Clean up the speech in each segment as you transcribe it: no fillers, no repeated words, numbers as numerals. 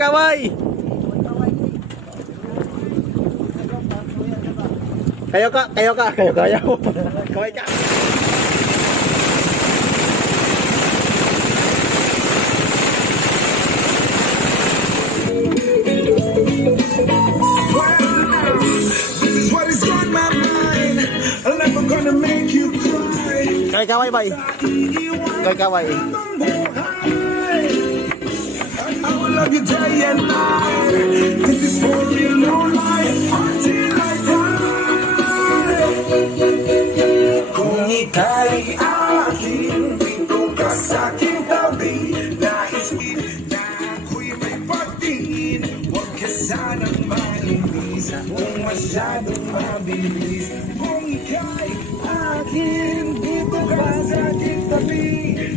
kaway. Kayo ka. Kaway ka. Kaway bay. Kaway. I will love you day and night. This is for real, no lie. Until I die. Kung ika'y akin, dito ka sa aking tabi. Nais na ako'y may patingin. Huwag ka sanang mainis. Kung masyadong mabilis. Kung ika'y akin, dito ka sa aking tabi.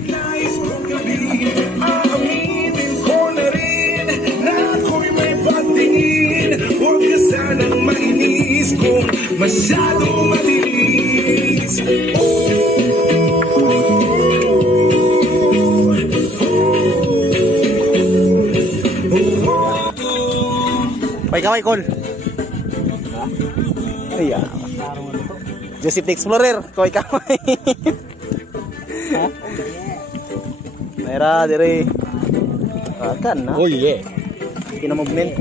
Nais kong gabihin. Aaminin ko na rin na ako'y may patingin. Huwag ka sanang mainis kung masyadong mabilis. Kaway call. Iya. Joseph the Explorer, kaway. Mayra dire. Akan na. Oh yeah. Kina-movement.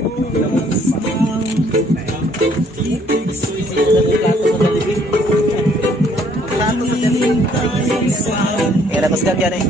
Kaya tapos ganyan eh.